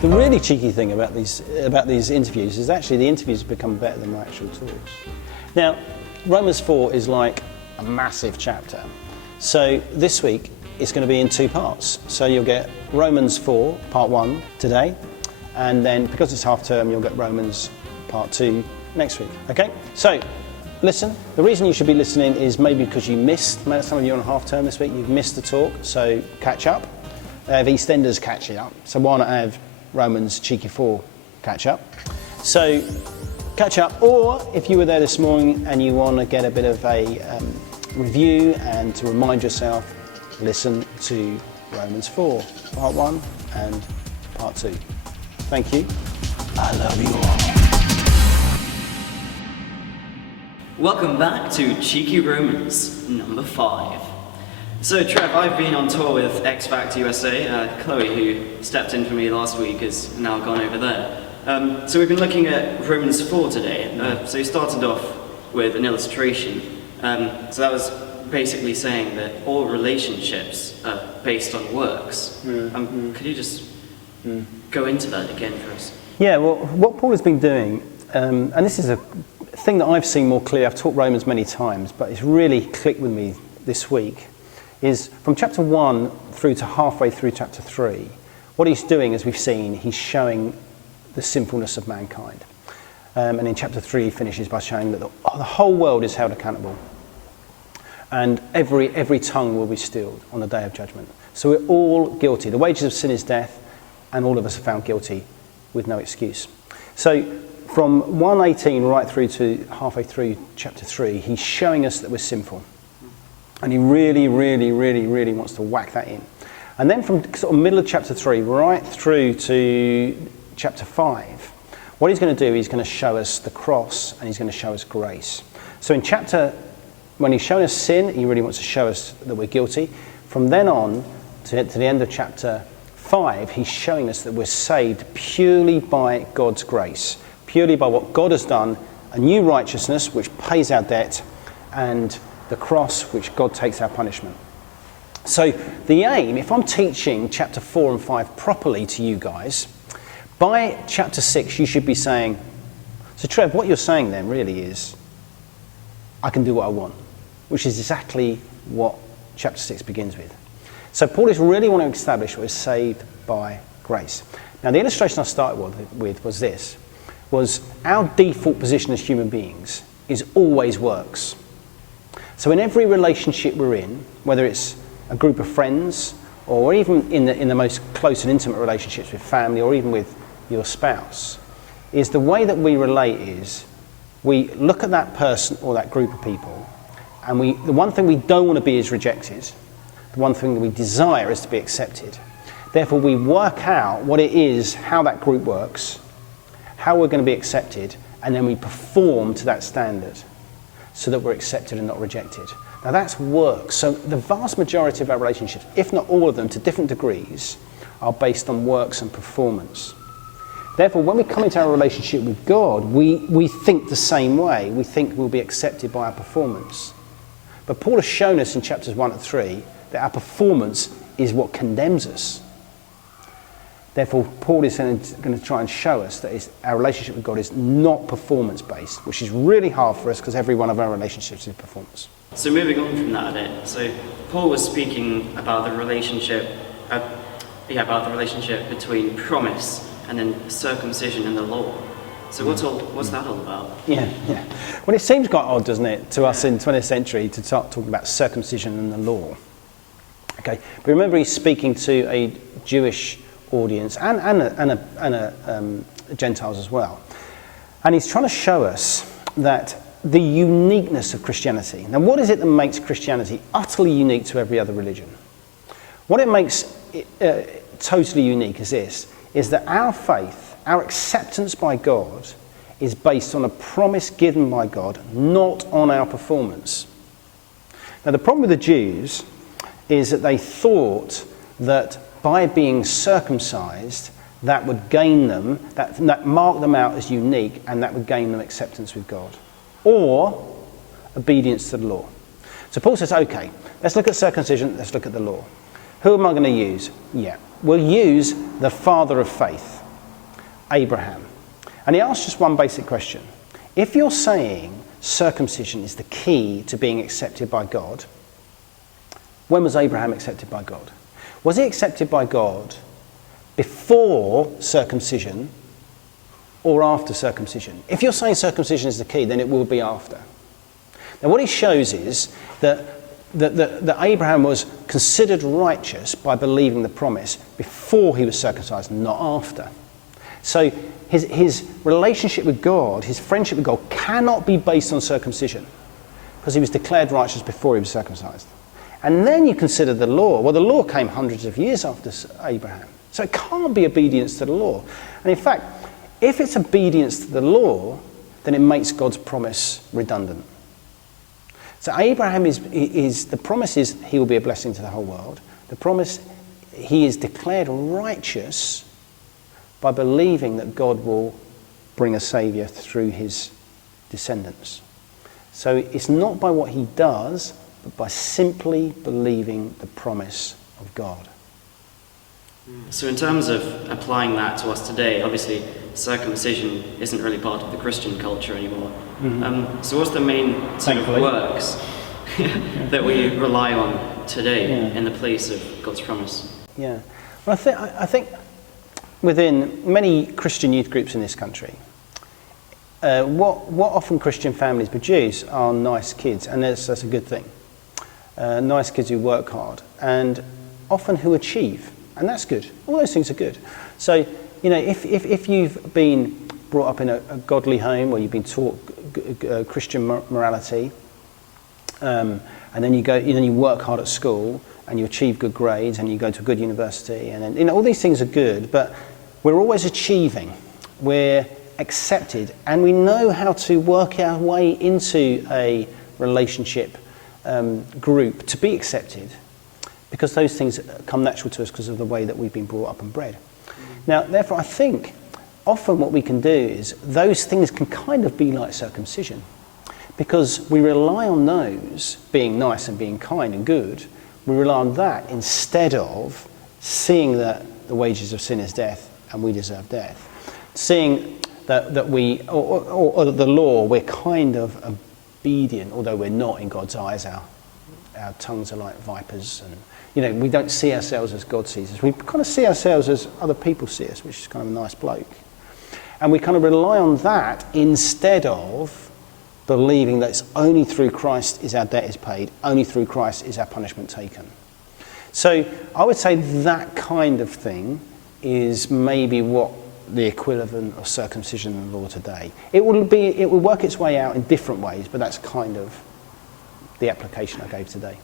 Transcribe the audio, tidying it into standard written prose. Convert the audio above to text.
The really cheeky thing about these interviews is actually the interviews become better than my actual talks. Now, Romans 4 is like a massive chapter. So this week it's going to be in two parts. So you'll get Romans 4 part 1 today, and then because it's half term you'll get Romans part 2 next week. Okay? So listen. The reason you should be listening is maybe because you missed, some of you on half term this week, you've missed the talk, so catch up. They have EastEnders catching up, so why not have Romans cheeky 4 catch up? So catch up, or if you were there this morning and you want to get a bit of a review and to remind yourself, listen to Romans 4 part 1 and part 2. Thank you. I love you all. Welcome back to Cheeky Romans number 5. So Trev, I've been on tour with X Factor USA. Chloe, who stepped in for me last week, has now gone over there. So we've been looking at Romans 4 today. So you started off with an illustration. So that was basically saying that all relationships are based on works. Could you just go into that again for us? Yeah, well, what Paul has been doing, and this is a thing that I've seen more clearly, I've taught Romans many times, but it's really clicked with me this week, is from chapter 1 through to halfway through chapter 3, what he's doing, as we've seen, he's showing the sinfulness of mankind. And in chapter 3 he finishes by showing that the whole world is held accountable. And every tongue will be stilled on the day of judgment. So we're all guilty. The wages of sin is death, and all of us are found guilty with no excuse. So from 1:18 right through to halfway through chapter 3, he's showing us that we're sinful. And he really, really, really, really wants to whack that in. And then from sort of middle of chapter 3 right through to chapter 5, what he's going to do, he's going to show us the cross and he's going to show us grace. So in when he's shown us sin, he really wants to show us that we're guilty. From then on to the end of chapter 5, he's showing us that we're saved purely by God's grace, purely by what God has done, a new righteousness which pays our debt, and the cross which God takes our punishment. So the aim, if I'm teaching chapter 4 and 5 properly to you guys, by chapter 6 you should be saying, so Trev, what you're saying then really is, I can do what I want, which is exactly what chapter 6 begins with. So Paul is really wanting to establish we're saved by grace. Now the illustration I started with was this, was our default position as human beings is always works. So in every relationship we're in, whether it's a group of friends or even in the most close and intimate relationships with family or even with your spouse, is the way that we relate is we look at that person or that group of people, and the one thing we don't want to be is rejected. The one thing that we desire is to be accepted. Therefore, we work out what it is, how that group works, how we're going to be accepted, and then we perform to that standard so that we're accepted and not rejected. Now that's work. So the vast majority of our relationships, if not all of them to different degrees, are based on works and performance. Therefore, when we come into our relationship with God, we think the same way. We think we'll be accepted by our performance. But Paul has shown us in chapters 1 and 3 that our performance is what condemns us. Therefore, Paul is going to try and show us that our relationship with God is not performance-based, which is really hard for us because every one of our relationships is performance. So moving on from that a bit, so Paul was speaking about the relationship between promise and then circumcision and the law. So what's that all about? Yeah. Well, it seems quite odd, doesn't it, to us in the 20th century to start talking about circumcision and the law. Okay, but remember he's speaking to a Jewish audience and Gentiles as well. And he's trying to show us that the uniqueness of Christianity. Now, what is it that makes Christianity utterly unique to every other religion? What it makes it totally unique is that our faith, our acceptance by God, is based on a promise given by God, not on our performance. Now, the problem with the Jews is that they thought that by being circumcised, that would gain them, that marked them out as unique, and that would gain them acceptance with God, or obedience to the law. So Paul says, okay, let's look at circumcision, let's look at the law. Who am I going to use? Yeah, we'll use the father of faith. Abraham. And he asked just one basic question. If you're saying circumcision is the key to being accepted by God, when was Abraham accepted by God? Was he accepted by God before circumcision or after circumcision? If you're saying circumcision is the key, then it will be after. Now what he shows is that Abraham was considered righteous by believing the promise before he was circumcised, not after. So his relationship with God, his friendship with God, cannot be based on circumcision because he was declared righteous before he was circumcised. And then you consider the law. Well, the law came hundreds of years after Abraham. So it can't be obedience to the law. And in fact, if it's obedience to the law, then it makes God's promise redundant. So Abraham the promise is he will be a blessing to the whole world. The promise, he is declared righteous by believing that God will bring a saviour through his descendants. So it's not by what he does, but by simply believing the promise of God. So in terms of applying that to us today, obviously circumcision isn't really part of the Christian culture anymore. Mm-hmm. So what's the main sort of works that we rely on today in the place of God's promise? Yeah. Well, I think within many Christian youth groups in this country, what often Christian families produce are nice kids, and that's a good thing. Nice kids who work hard and often who achieve, and that's good. All those things are good. So, if you've been brought up in a godly home where you've been taught Christian morality, and then you work hard at school and you achieve good grades and you go to a good university, and then all these things are good, but we're always achieving. We're accepted, and we know how to work our way into a relationship group to be accepted, because those things come natural to us because of the way that we've been brought up and bred. Now, therefore, I think often what we can do is those things can kind of be like circumcision, because we rely on those being nice and being kind and good. We rely on that instead of seeing that the wages of sin is death and we deserve death. Seeing that we, or the law, we're kind of obedient, although we're not in God's eyes. Our tongues are like vipers, and we don't see ourselves as God sees us. We kind of see ourselves as other people see us, which is kind of a nice bloke. And we kind of rely on that instead of believing that it's only through Christ is our debt is paid, only through Christ is our punishment taken. So I would say that kind of thing is maybe what the equivalent of circumcision in the law today. It will work its way out in different ways, but that's kind of the application I gave today.